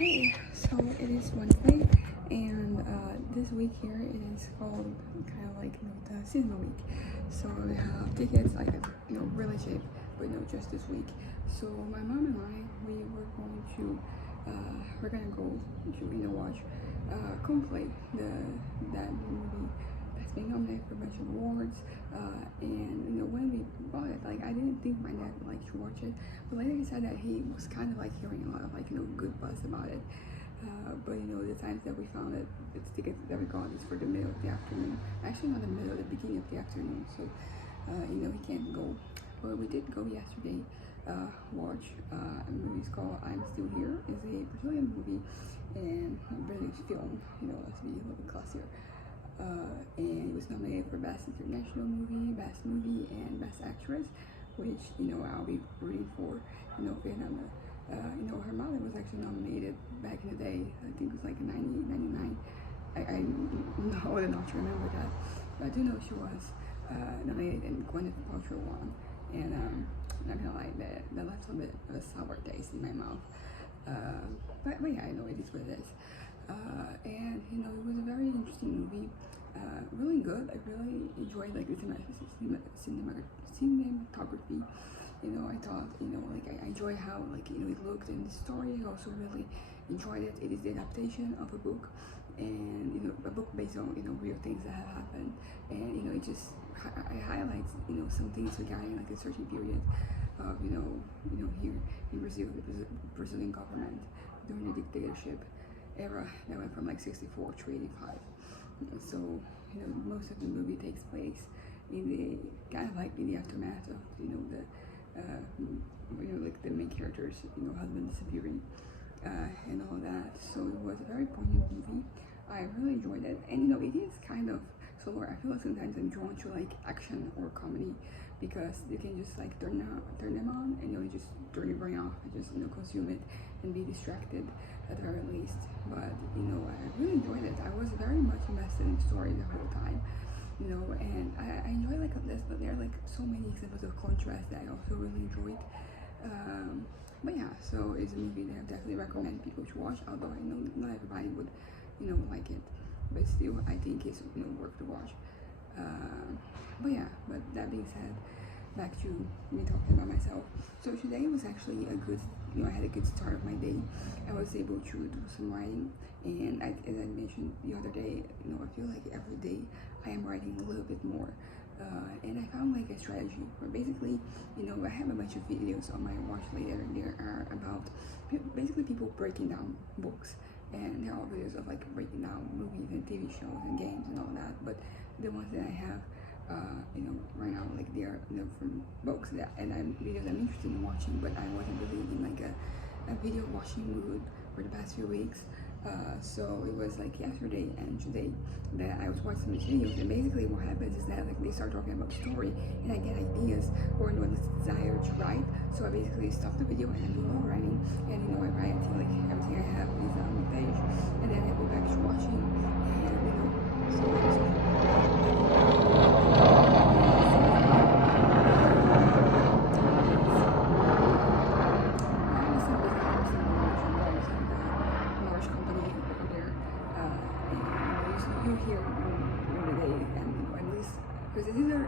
Hey, so it is Wednesday, and this week here it is called kind of like the cinema week. So we have tickets like really cheap, but just this week. So my mom and I we're gonna go to watch Coldplay, that movie that's being nominated for a bunch of awards. And when we bought it, like I didn't think my dad would like to watch it, but later he said that he was kind of like hearing a lot of good buzz about it. But the times that we found it, it's tickets that we got is for the middle of the afternoon. Actually, not the middle, the beginning of the afternoon. So he can't go. But we did go yesterday. Watch a movie called I'm Still Here. It's a Brazilian movie and British film. Let's be a little bit classier. And it was nominated for Best International Movie, Best Movie, and Best Actress, which I'll be rooting for. Fernanda. Her mother was actually nominated back in the day. I think it was like 1999. I'm old enough to remember that, but I do know she was nominated, and Gwyneth Paltrow won. And not gonna lie, that left a bit of a sour taste in my mouth. But yeah, I know it is what it is. And it was a very interesting movie. Really good. I really enjoyed like the cinematography. I thought I enjoy how it looked, and the story. I also really enjoyed it. It is the adaptation of a book, and a book based on real things that have happened, and it just it highlights some things regarding like a certain period of here in Brazil, the Brazilian government during the dictatorship era that went from like 64 to 85. So most of the movie takes place in the kind of like in the aftermath of like the main characters husband disappearing and all that. So it was a very poignant movie. I really enjoyed it, and it is kind of slower. I feel like sometimes I'm drawn to like action or comedy because you can just like turn them on, and you just turn your brain off and just consume it and be distracted at the very least. But I really enjoyed it. I was very much invested in the story the whole time. And I enjoy like this, but there are like so many examples of contrast that I also really enjoyed. But yeah, so it's a movie that I definitely recommend people to watch, although I know not everybody would like it, but still I think it's worth the watch. But yeah, but that being said, back to me talking about myself. So today was actually a good, I had a good start of my day. I was able to do some writing, and as I mentioned the other day, I feel like every day I am writing a little bit more. And I found like a strategy where basically, I have a bunch of videos on my watch later, and there are about basically people breaking down books, and there are videos of like breaking down movies and TV shows and games and all that. But the ones that I have right now, like they are from books and videos I'm interested in watching, but I wasn't really in like a video watching mood for the past few weeks. So it was like yesterday and today that I was watching these videos, and basically what happens is that like they start talking about story, and I get ideas or this desire to write. So I basically stop the video and I do more writing, and I write until like everything I have is on the page, and then I go back to watching, and so I just you hear during the day, and at least because it's either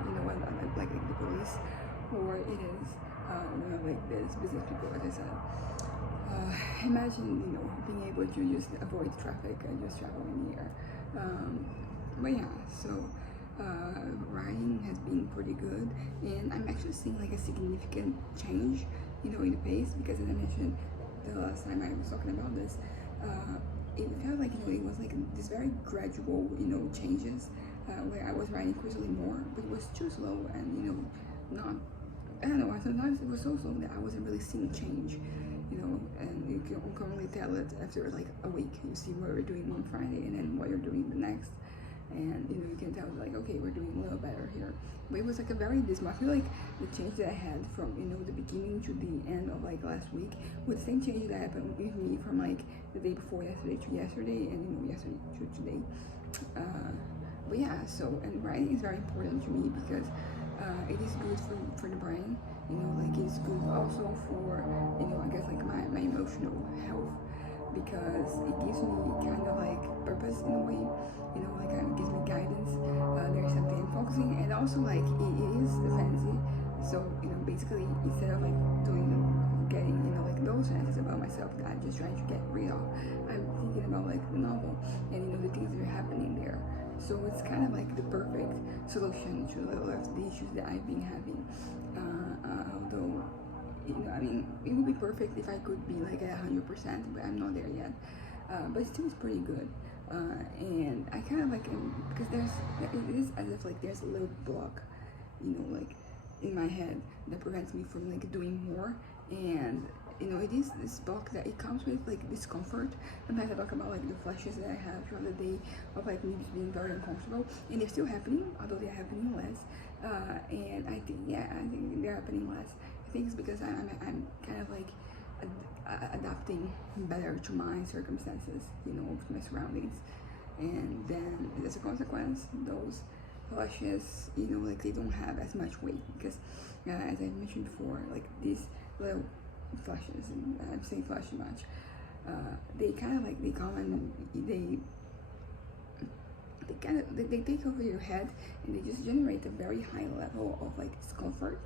like the police, or it is like this business people, as I said. Imagine being able to just avoid traffic and just travel in the air. But yeah, so writing has been pretty good, and I'm actually seeing like a significant change in the pace, because as I mentioned the last time I was talking about this, it felt like it was like this very gradual changes, where I was writing increasingly more, but it was too slow, and not, I don't know, sometimes it was so slow that I wasn't really seeing change, and you can only tell it after like a week. You see what we're doing one Friday and then what you're doing the next, and you can tell like, okay, we're doing a little better here. But it was like a very dismal. I feel like the change that I had from the beginning to the end of like last week was the same change that happened with me from like the day before yesterday to yesterday, and yesterday to today. But yeah, so, and writing is very important to me because it is good for the brain, like it's good also for I guess like my emotional health. because it gives me kind of like purpose in a way, like it gives me guidance. There's something I'm focusing, and also like it is fantasy. So basically instead of like getting like those fantasies about myself that I'm just trying to get rid of, I'm thinking about like the novel and the things that are happening there. So it's kind of like the perfect solution to a lot of the issues that I've been having. Although I mean, it would be perfect if I could be like at 100%, but I'm not there yet. But still, it's pretty good. And I kind of like because it is as if like there's a little block, like in my head that prevents me from like doing more. And it is this block that it comes with like discomfort. Sometimes I talk about like the flashes that I have throughout the day of like me just being very uncomfortable, and they're still happening, although they're happening less. And I think they're happening less. I think it's because I'm kind of like adapting better to my circumstances, to my surroundings, and then as a consequence, those flashes, like they don't have as much weight because, as I mentioned before, like these little flashes, and I'm saying flash too much. They kind of like they come and they take over your head, and they just generate a very high level of like discomfort,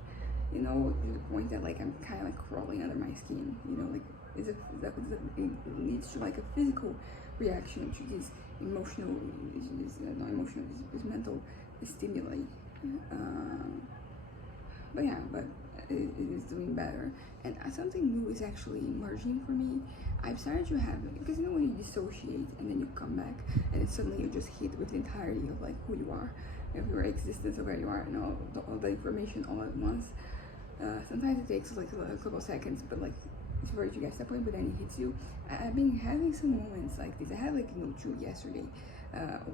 to the point that like I'm kind of like crawling under my skin, like it leads to like a physical reaction to this emotional, not emotional, this mental stimuli. But it is doing better, and something new is actually emerging for me. I've started to have, because when you dissociate and then you come back, and then suddenly you're just hit with the entirety of like who you are, of your existence, of where you are, and all the information all at once. Sometimes it takes like a couple seconds, but like for it to get to that point, but then it hits you. I've been having some moments like this. I had like two yesterday,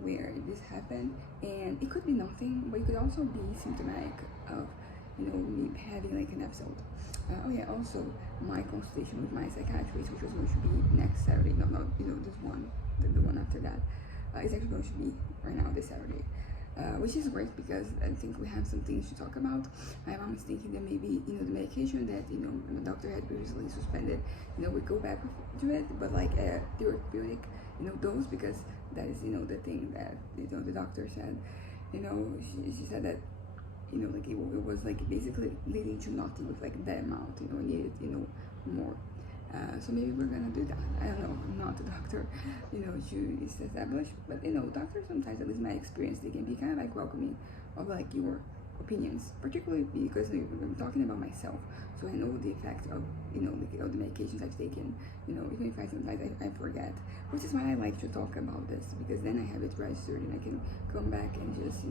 where this happened, and it could be nothing, but it could also be symptomatic of me having like an episode. Also my consultation with my psychiatrist, which was going to be next Saturday, not this one, the one after that, is actually going to be right now this Saturday. Which is great because I think we have some things to talk about. My mom is thinking that maybe the medication that the doctor had previously suspended, we go back to it, but like a therapeutic dose, because that is the thing that the doctor said. She said that like it was like basically leading to nothing with like that amount. Needed more. So maybe we're gonna do that. I don't know. I'm not a doctor, to establish, but doctors sometimes, at least my experience, they can be kind of like welcoming of like your opinions, particularly because I'm talking about myself. So I know the effect of like all the medications I've taken. Even if sometimes I forget, which is why I like to talk about this, because then I have it registered and I can come back and just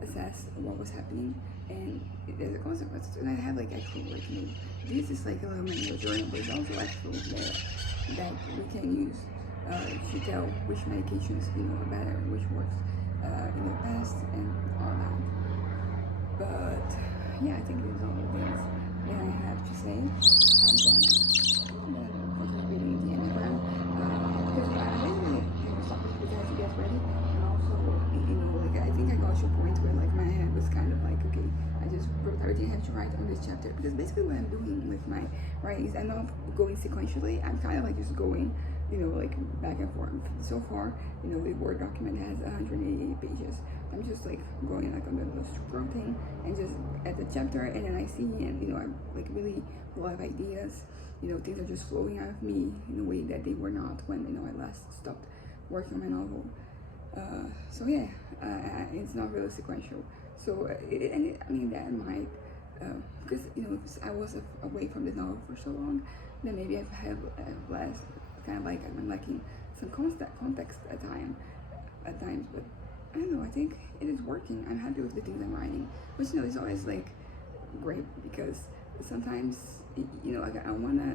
assess what was happening, and there's a consequence. And I have like actual like this is like a little manual journal, but it's also actual that we can use to tell which medications are better, which works best, and all that. But yeah, I think these are all the things that I have to say. I'm gonna reading the enneagram, because I basically stop it because I have to get ready, and also like I think I got to a point where like my head was kind of like, okay, I just wrote everything I have to write on this chapter, because basically what I'm doing with my writings, I'm not going sequentially. I'm kind of like just going like back and forth. So far, the Word document has 188 pages. I'm just like going like on the scrolling and just at the chapter, and then I see, and I'm like really a lot of ideas. Things are just flowing out of me in a way that they were not when I last stopped working on my novel. So yeah, it's not really sequential. So I mean that might, because I was away from the novel for so long, then maybe I've had less kind of like I'm lacking some context at times, but I don't know. I think it is working. I'm happy with the things I'm writing, which is always like great, because sometimes like I wanna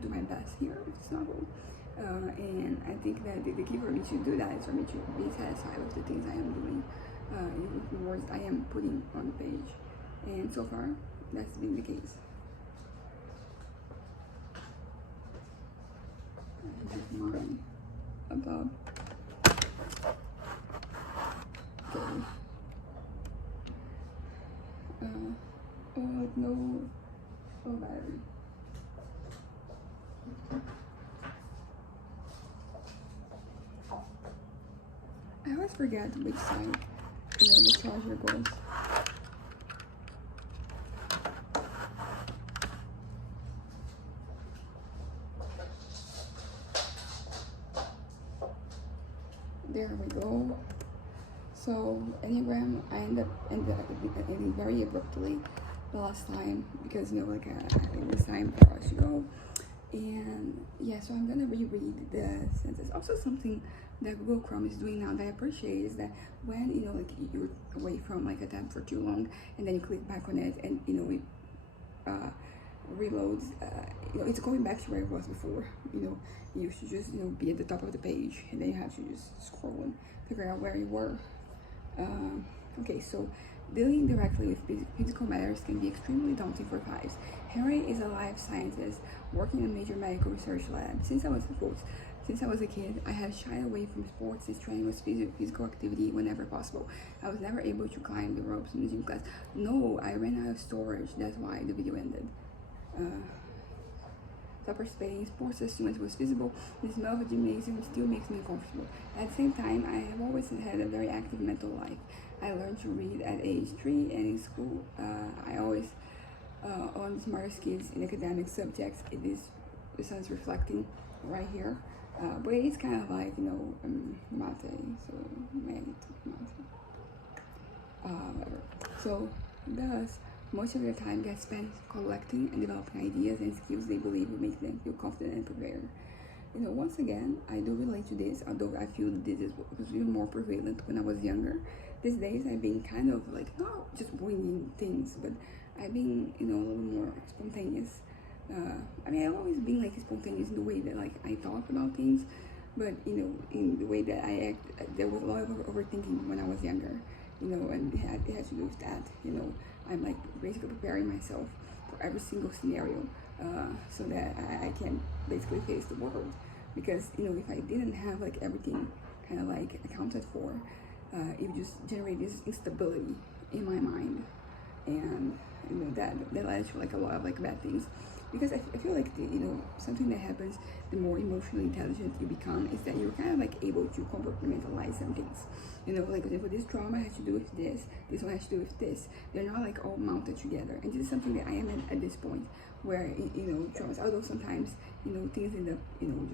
do my best here with this novel, and I think that the key for me to do that is for me to be satisfied with the things I am doing, with the words I am putting on the page, and so far that's been the case. I have mine above. Okay. No battery. always forget which side, the charger goes. There we go. So enneagram, I ended ending very abruptly the last time because it was time for us to go. And yeah, so I'm gonna reread the sentence. Also, something that Google Chrome is doing now that I appreciate is that when you're away from like a tab for too long, and then you click back on it, and it reloads. It's going back to where it was before. You should just be at the top of the page, and then you have to just scroll and figure out where you were. Okay, so dealing directly with physical matters can be extremely daunting for fives. Harry is a life scientist working in a major medical research lab. Since I was a kid, I have shied away from sports and training with physical activity whenever possible. I was never able to climb the ropes in the gym class. No, I ran out of storage. That's why the video ended. So participating in sports as soon as it was feasible, the smell of a gymnasium still makes me uncomfortable. At the same time, I have always had a very active mental life. I learned to read at age 3, and in school, I always on the smartest kids in academic subjects. The sun's reflecting right here, but it's kind of like mate, so mate, whatever. So thus, most of their time gets spent collecting and developing ideas and skills they believe will make them feel confident and prepared. Once again, I do relate to this, although I feel this was even more prevalent when I was younger. These days, I've been kind of like, not just winging things, but I've been, a little more spontaneous. I've always been like spontaneous in the way that I thought about things, but in the way that I act, there was a lot of overthinking when I was younger, and it had to do with that. I'm like basically preparing myself for every single scenario, so that I can basically face the world. Because if I didn't have like everything kind of like accounted for, it would just generate this instability in my mind, and that leads to like a lot of like bad things. Because I feel like something that happens the more emotionally intelligent you become is that you're kind of like able to compartmentalize some things. Like for example, this trauma has to do with this one has to do with this. They're not like all mounted together. And this is something that I am at this point where traumas, although sometimes things end up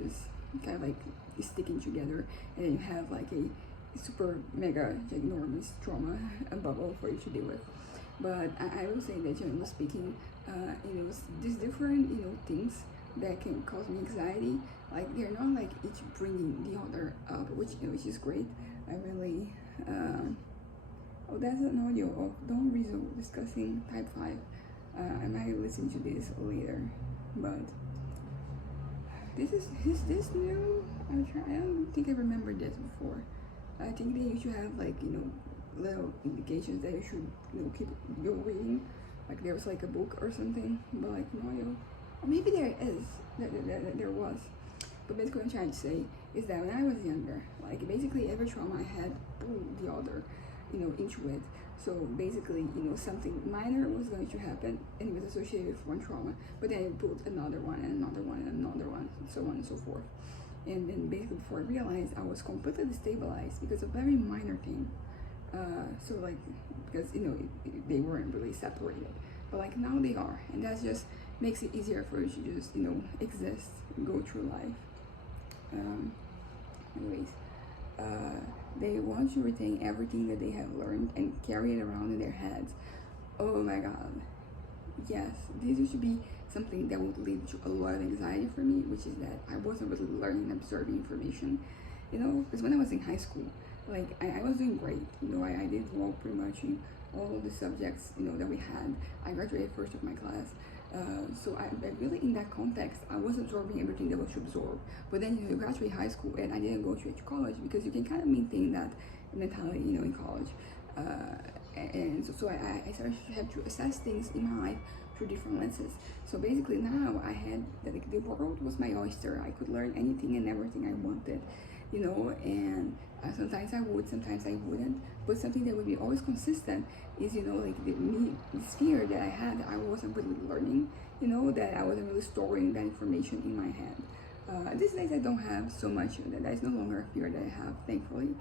just kind of like sticking together, and then you have like a super mega ginormous trauma bubble for you to deal with. But I will say that generally speaking, these different things that can cause me anxiety, like they're not like each bringing the other up, which is great. I really oh, that's an audio of Don Rizzo discussing type 5. I might listen to this later, but is this new? I don't think I remembered this before. I think they used to have like little indications that you should keep your reading, like there was like a book or something, but like no, or maybe there is, there was. But basically what I'm trying to say is that when I was younger, like basically every trauma I had pulled the other into it. So basically something minor was going to happen and it was associated with one trauma, but then it pulled another one and another one and another one, and so on and so forth. And then basically before I realized, I was completely destabilized because of a very minor thing. So like, because they weren't really separated, but like now they are, and that just makes it easier for you to just exist and go through life. Anyways, they want to retain everything that they have learned and carry it around in their heads. Oh my god, yes, this used to be something that would lead to a lot of anxiety for me, which is that I wasn't really learning and absorbing information, because when I was in high school, like I was doing great, I did well pretty much in all of the subjects that we had. I graduated first of my class, so I really, in that context, I was absorbing everything that was to absorb. But then you graduate high school, and I didn't go straight to college because you can kind of maintain that mentality in college, and so I started to have to assess things in my life through different lenses. So basically now I had like the world was my oyster. I could learn anything and everything I wanted, and sometimes I would, sometimes I wouldn't. But something that would be always consistent is like this fear that I had that I wasn't really learning, that I wasn't really storing that information in my head. These days I don't have so much of that. That is no longer a fear that I have, thankfully.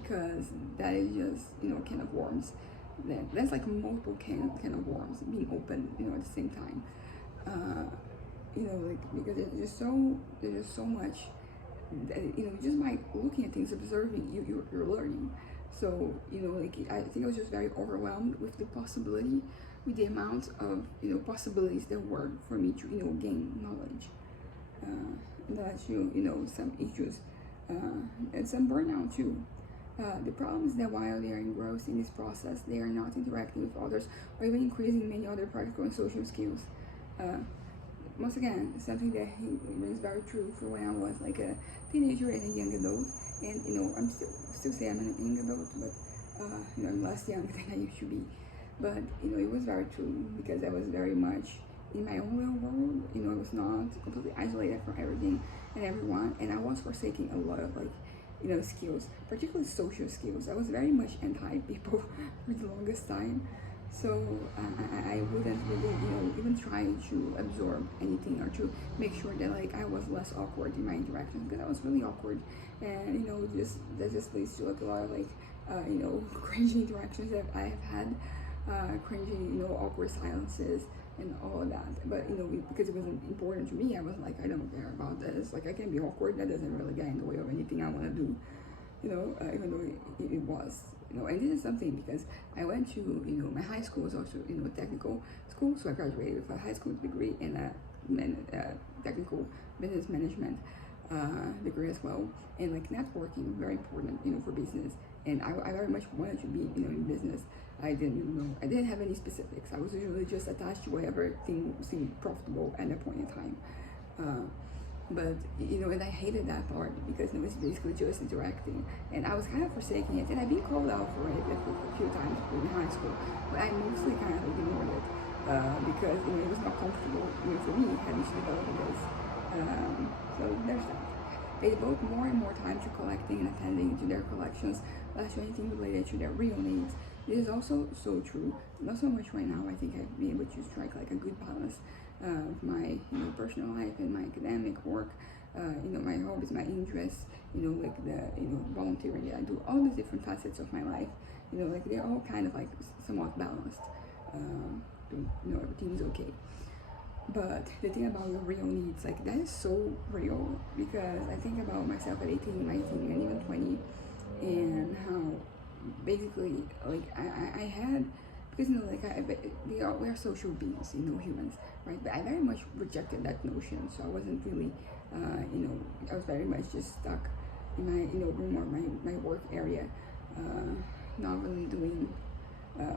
because that is just, can of worms. That's like multiple can of worms being open, at the same time. Like, because there's just so much, just by looking at things, observing, you're learning. So, like, I think I was just very overwhelmed with the possibility, with the amount of, possibilities there were for me to, gain knowledge. That some issues, and some burnout too. The problem is that while they are engrossed in this process, they are not interacting with others or even increasing many other practical and social skills. Once again, something that rings very true for when I was like a teenager and a young adult. And I'm still say I'm a young adult, but I'm less young than I used to be. But it was very true, because I was very much in my own little world. I was not completely isolated from everything and everyone, and I was forsaking a lot of like skills, particularly social skills. I was very much anti-people for the longest time. So I wouldn't really, even try to absorb anything or to make sure that like I was less awkward in my interactions, because I was really awkward, and that just leads to like a lot of like cringy interactions that I have had, cringy awkward silences and all of that. But because it wasn't important to me, I was like, I don't care about this. Like, I can be awkward. That doesn't really get in the way of anything I want to do. Even though it was. And this is something, because I went to my high school was also a technical school, so I graduated with a high school degree and a technical business management degree as well. And like networking, very important for business. And I very much wanted to be in business. I didn't have any specifics. I was usually just attached to whatever thing seemed profitable at that point in time. But and I hated that part, because it was basically just interacting, and I was kind of forsaking it. And I've been called out for it a few times in high school, but I mostly kind of ignored it because it was not comfortable for me having to develop this. So there's that. They devote more and more time to collecting and attending to their collections, less to anything related to their real needs. This is also so true. Not so much right now. I think I've been able to strike like a good balance of my personal life and my academic work, my hobbies, my interests, like the volunteering that I do, all the different facets of my life, like they're all kind of like somewhat balanced. Everything is okay. But the thing about your real needs, like that is so real, because I think about myself at 18, 19, and even 20, and how basically like I had, because we are social beings, humans, right? But I very much rejected that notion, so I wasn't really, I was very much just stuck in my room or my work area, not really doing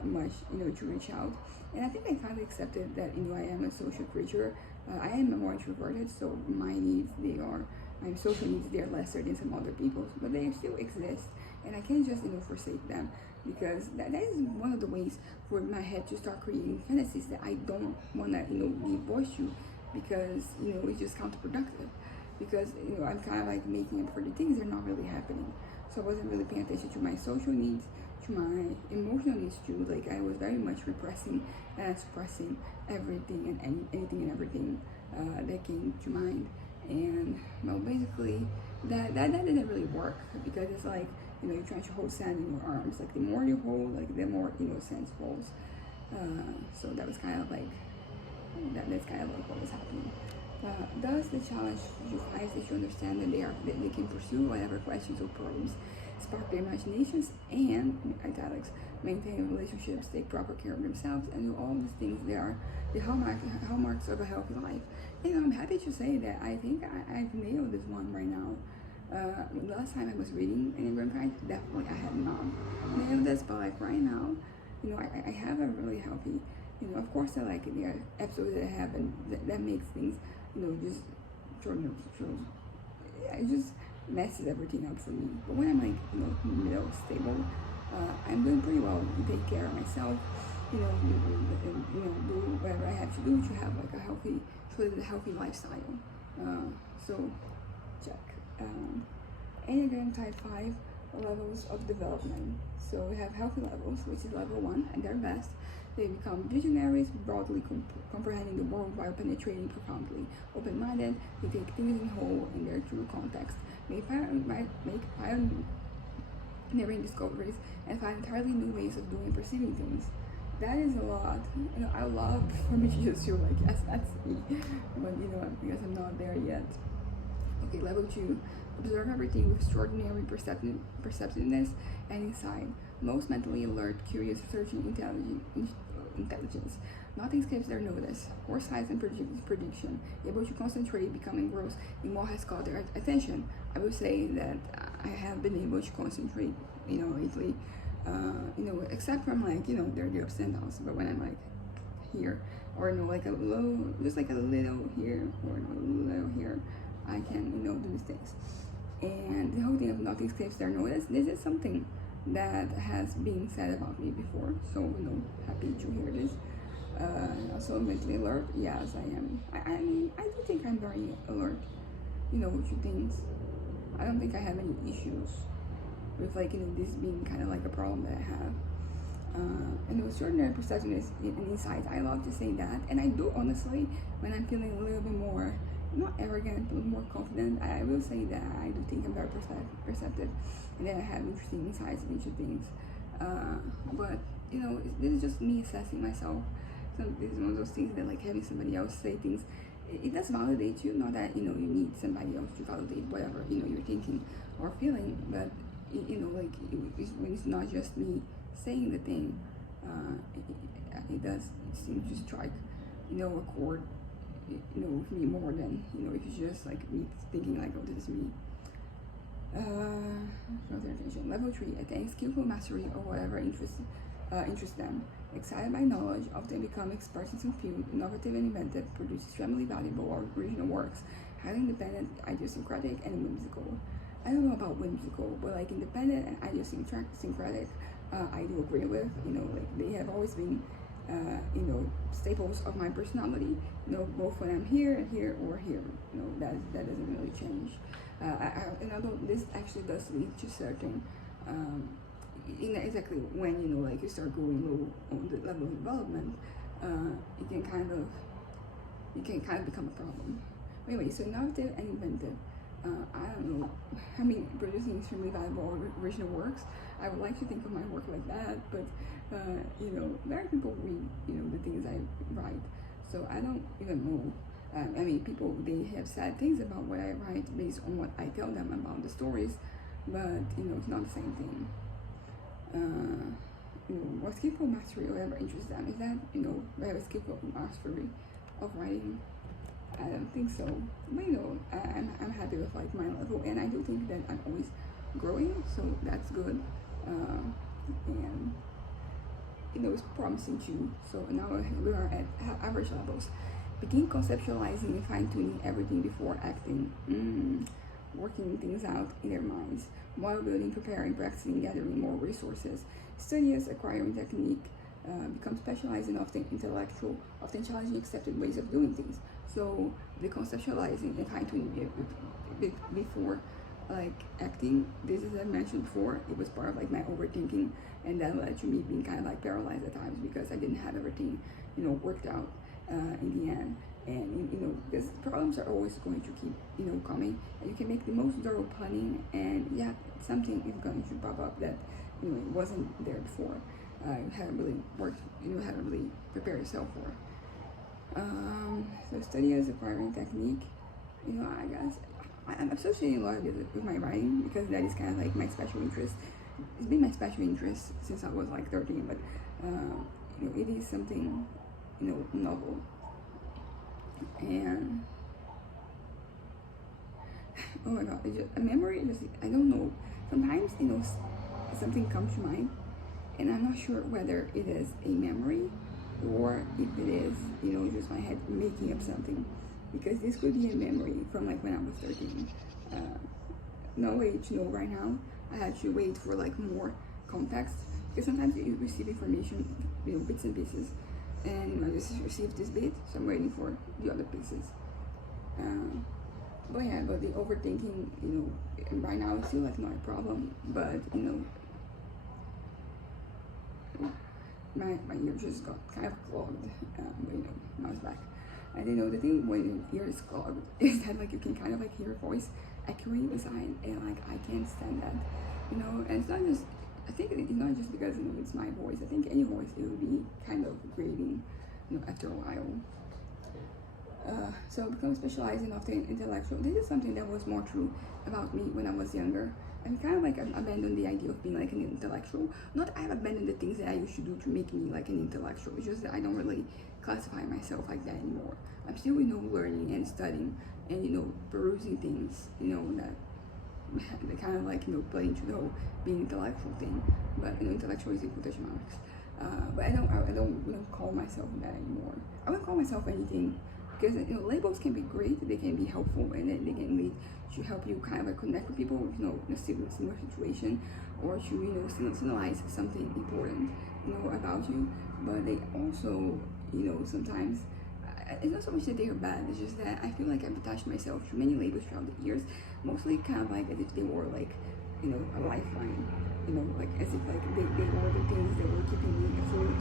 much, to reach out. And I think I finally accepted that, I am a social creature. I am more introverted, so my social needs, they are lesser than some other people's, but they still exist. And I can't just, forsake them, because that is one of the ways for my head to start creating fantasies that I don't want to, give voice to, because, it's just counterproductive. Because, I'm kind of like making up for the things that are not really happening. So I wasn't really paying attention to my social needs, to my emotional needs too. Like, I was very much repressing and suppressing everything and anything and everything that came to mind. And, well, basically, that didn't really work, because it's like, you're trying to hold sand in your arms. Like, the more you hold, like, the more, sand falls. So that was kind of like, that's kind of like what was happening. Thus, the challenge lies that you understand that they can pursue whatever questions or problems spark their imaginations, and, italics, maintain relationships, take proper care of themselves, and do all these things. They are the hallmarks of a healthy life. And I'm happy to say that I think I've nailed this one right now. The last time I was reading enneagram cards, definitely I had not nailed this, but like right now, I have a really healthy, of course I like it. There are episodes that I have and that makes things, just it just messes everything up for me. But when I'm like, middle stable, I'm doing pretty well to take care of myself, do whatever I have to do to have like to live a healthy lifestyle. So check. Enneagram type 5 levels of development. So we have healthy levels, which is level 1, and their best. They become visionaries, broadly comprehending the world while penetrating profoundly. Open-minded, they take things in whole in their true context. never-ending discoveries, and find entirely new ways of doing and perceiving things. That is a lot. I love for me to just feel like, yes, that's me. But I guess I'm not there yet. Okay, level 2. Observe everything with extraordinary perceptiveness and insight. Most mentally alert, curious, searching intelligence. Nothing escapes their notice. Foresight and prediction. Able to concentrate, become engrossed in what has caught their attention. I would say that I have been able to concentrate, lately. Except from there are the ups and downs. But when I'm like here, or like a low, just like a little here, or a little here, I can do these things. And the whole thing of nothing escapes their notice. This is something that has been said about me before. So happy to hear this. Also mentally alert. Yes, I am. I mean, I do think I'm very alert. To things. I don't think I have any issues with this being kind of like a problem that I have. And extraordinary perceptiveness and insight. I love to say that, and I do honestly when I'm feeling a little bit more, not arrogant, but more confident. I will say that I do think I'm very perceptive, and that I have interesting insights into things. But this is just me assessing myself. So this is one of those things that having somebody else say things, it does validate you. Not that you need somebody else to validate whatever you're thinking or feeling, but when it's not just me saying the thing, it does seem to strike a chord with me more than if it's just me thinking oh, this is me. Draw their attention. Level 3. Attain skillful mastery of whatever interests them. Excited by knowledge, often become experts in some field, innovative and inventive, produce extremely valuable or original works, highly independent, idiosyncratic, and whimsical. I don't know about whimsical, but independent and idiosyncratic, I do agree with. They have always been, staples of my personality. Both when I'm here and here or here. That doesn't really change. And although this actually does lead to certain, exactly when you start going low on the level of development, it can kind of become a problem. Anyway, so innovative and inventive. I don't know. I mean, producing extremely valuable original works. I would like to think of my work like that, but very people read the things I write, so I don't even know. I mean, people, they have said things about what I write based on what I tell them about the stories, but it's not the same thing. What skillful mastery or whatever interests them is that very skillful mastery of writing. I don't think so, but I'm happy with my level, and I do think that I'm always growing, so that's good. And it's promising too. So now we are at average levels. Begin conceptualizing and fine-tuning everything before acting. Working things out in their minds, while building, preparing, practicing, gathering more resources. Studious, acquiring technique, become specialized in often intellectual, often challenging accepted ways of doing things. So the conceptualizing and fine-tuning before acting, this, as I mentioned before, it was part of my overthinking, and that led to me being kind of paralyzed at times because I didn't have everything worked out in the end. And because problems are always going to keep coming, and you can make the most thorough planning, and something is going to pop up that it wasn't there before. You haven't really worked, haven't really prepared yourself for. So study as acquiring technique. I guess I'm associating a lot of it with my writing because that is kind of my special interest. It's been my special interest since I was 13, but it is something novel. And oh my god, a memory, I don't know. Sometimes something comes to mind, and I'm not sure whether it is a memory or if it is just my head making up something, because this could be a memory from when I was 13. No way to know right now. I had to wait for more context, because sometimes you receive information, bits and pieces, and I just received this bit, so I'm waiting for the other pieces. But the overthinking, right now it's still not a problem, but my ear just got kind of clogged, but now it's back. And the thing when your ear is clogged is that you can kind of hear a voice echoing beside, and I can't stand that. you know. And it's not just, I think it's not just because, you know, it's my voice. I think any voice, it would be kind of grating, you know, after a while. So become specialized in often intellectual. This is something that was more true about me when I was younger. I'm kind of like abandoned the idea of being like an intellectual. Not I've abandoned the things that I used to do to make me like an intellectual. It's just that I don't really classify myself like that anymore. I'm still, you know, learning and studying and, you know, perusing things, you know, that they kind of like, you know, play into the whole being intellectual thing. But, you know, intellectual is in quotation marks. But I don't, you know, call myself that anymore. I wouldn't call myself anything, because, you know, labels can be great, they can be helpful, and then they can lead to help you kind of like connect with people, you know, in a similar situation, or to, you know, signalize something important, you know, about you. But they also, you know, sometimes, it's not so much that they are bad, it's just that I feel like I've attached myself to many labels throughout the years, mostly kind of like as if they were like, you know, a lifeline, you know, like as if like they were the things that were keeping me afloat.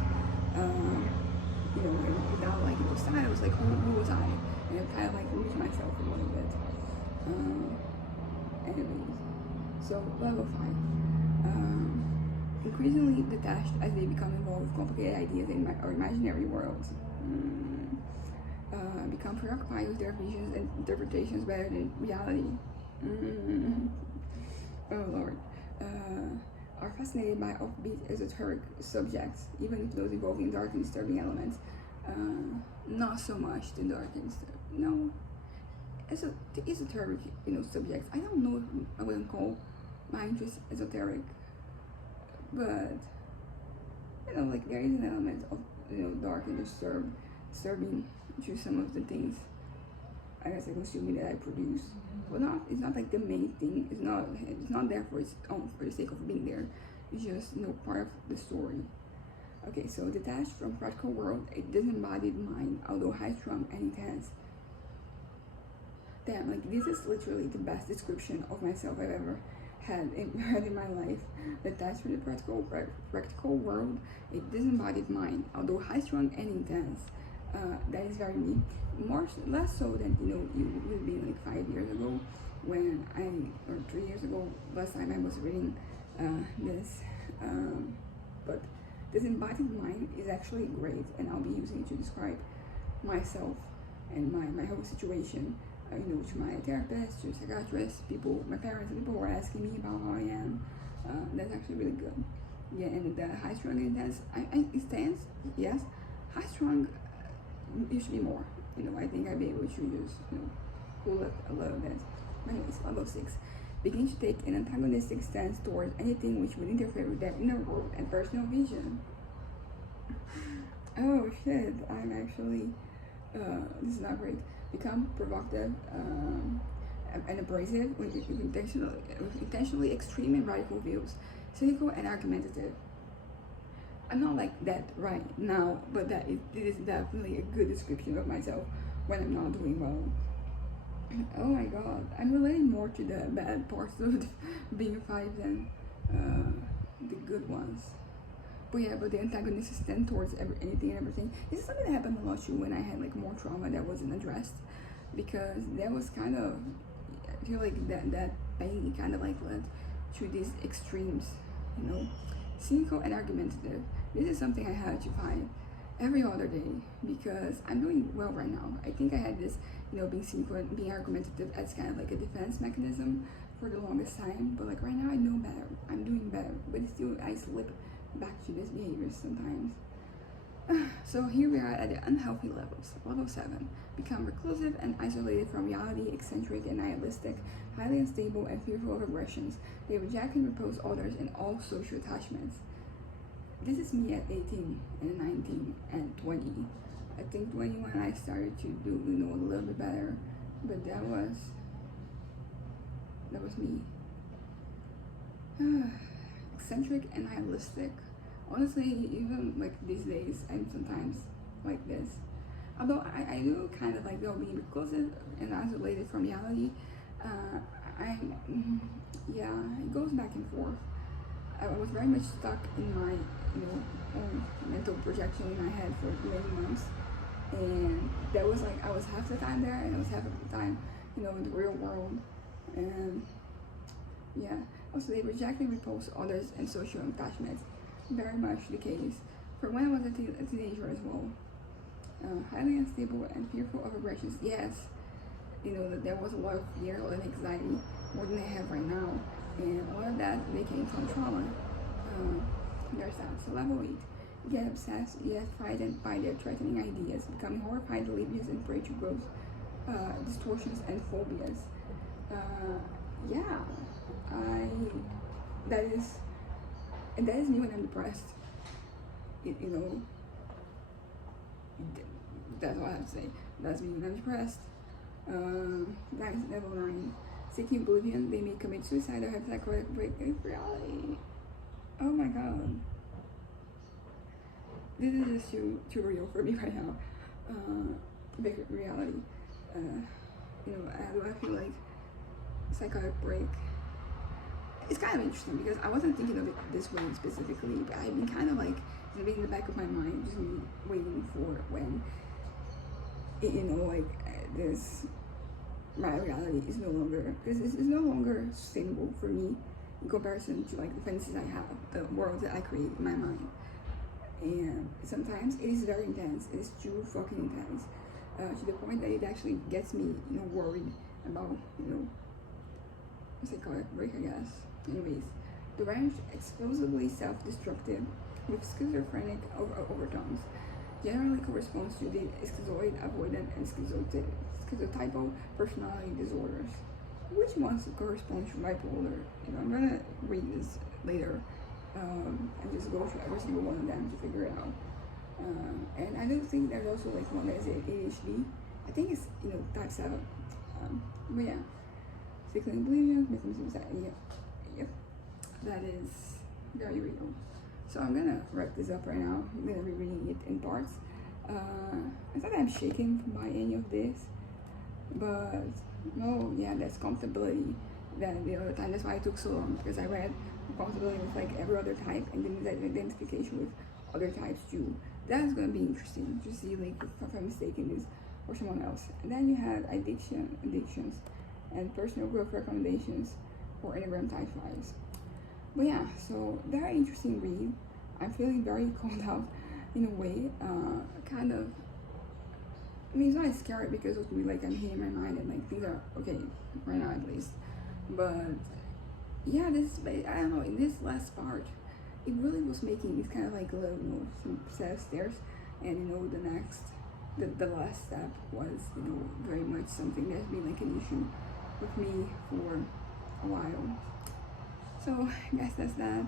You know, and without like, you know, styles, like who was I? And I kind of like lose myself a little bit. Anyways, so level 5. Increasingly detached as they become involved with complicated ideas in or imaginary worlds. Become preoccupied with their visions and interpretations better than reality. Oh Lord. Are fascinated by offbeat esoteric subjects, even if those involving dark and disturbing elements. Not so much the dark and disturbing. No. The esoteric, you know, subjects. I don't know if I wouldn't call my interest esoteric, but, you know, like there is an element of, you know, dark and disturbing to some of the things I guess I consume that I produce. But it's not like the main thing. It's not there for its own, for the sake of being there. It's just, you know, part of the story. Okay, so detached from practical world, a disembodied mind, although high-strung and intense. Damn, like this is literally the best description of myself I've ever had in my life. Detached from the practical world, a disembodied mind, although high-strung and intense. That is very me. Less so than, you know, it would be like 5 years ago when or 3 years ago, last time I was reading this. But this embodied mind is actually great, and I'll be using it to describe myself and my whole situation. You know, to my therapist, to psychiatrists, people, my parents, people were asking me about how I am. That's actually really good. Yeah, and the high strung and intense, intense, yes. High strung used to be more. You know, I think I'd be able to just, you know, cool it a little bit. Anyways, level 6. Begin to take an antagonistic stance towards anything which would interfere with their inner world and personal vision. Oh shit, I'm actually, this is not great. Become provocative and abrasive with intentionally extreme and radical views, cynical and argumentative. I'm not like that right now, but it is definitely a good description of myself when I'm not doing well. Oh my god, I'm relating more to the bad parts of being 5 than the good ones. But yeah, but the antagonists tend towards anything and everything. This is something that happened a lot too when I had like more trauma that wasn't addressed, because that was kind of, I feel like that pain kind of like led to these extremes, you know, cynical and argumentative. This is something I had to find every other day because I'm doing well right now. I think I had this, you know, being cynical and being argumentative as kind of like a defense mechanism for the longest time. But like right now I know better. I'm doing better, but still I slip back to this behavior sometimes. So here we are at the unhealthy levels. Level 7. Become reclusive and isolated from reality, eccentric and nihilistic, highly unstable and fearful of aggressions. They reject and repose others in all social attachments. This is me at 18 and 19 and 20. I think 21 I started to do, you know, a little bit better, but that was me. Eccentric and nihilistic. Honestly, even like these days, I'm sometimes like this. Although I do kind of like, though, being reclusive and isolated from reality. Yeah, it goes back and forth. I was very much stuck in my, you know, own mental projection in my head for many months. And that was like, I was half the time there and I was half of the time, you know, in the real world. And yeah, Also, they reject and repulse others and social attachments. Very much the case. For when I was a teenager as well. Highly unstable and fearful of aggressions. Yes, that there was a lot of fear, a lot of anxiety, more than I have right now. And all of that, they came from trauma. There's that. So level 8. Get obsessed, yet frightened by their threatening ideas, becoming horrified, oblivious, and prey to growth, distortions, and phobias. Yeah, that is me when I'm depressed. That's all I have to say. That's me when I'm depressed. That is level 9. Seeking oblivion, they may commit suicide or have psychotic break with reality. Oh my god. This is just too real for me right now. Big reality. I feel like psychotic break. It's kind of interesting because I wasn't thinking of it this way specifically, but I've been kind of like, in the back of my mind, just me waiting for when, this, my reality is no longer, because this is no longer sustainable for me in comparison to like the fantasies I have, the world that I create in my mind. And sometimes it is very intense. It is too fucking intense, to the point that it actually gets me, worried about, psychotic break, I guess. Anyways, the range explosively self-destructive with schizophrenic overtones generally corresponds to the schizoid, avoidant, and schizotypal personality disorders. Which ones correspond to bipolar? I'm gonna read this later. And just go through every single one of them to figure it out. And I don't think there's also like one that is ADHD. I think it's type 7. But yeah, seeking oblivion, making suicide. Yep, that is very real. So I'm gonna wrap this up right now. I'm gonna be reading it in parts. It's not that I'm shaken by any of this, but no, yeah, there's comfortability that the other time. That's why it took so long, because I read responsibility with like every other type, and then that identification with other types too. That's gonna be interesting to see like if I'm mistaking this or someone else. And then you have addictions, and personal growth recommendations for enneagram type 5s. But yeah, so very interesting read. I'm feeling very called out in a way. Kind of. I mean, it's not scary because it would be like I'm hitting my mind and like things are okay right now at least. But yeah, I don't know, in this last part, it really was making these kind of like little, some set of stairs, and the last step was, very much something that's been like an issue with me for a while. So I guess that's that.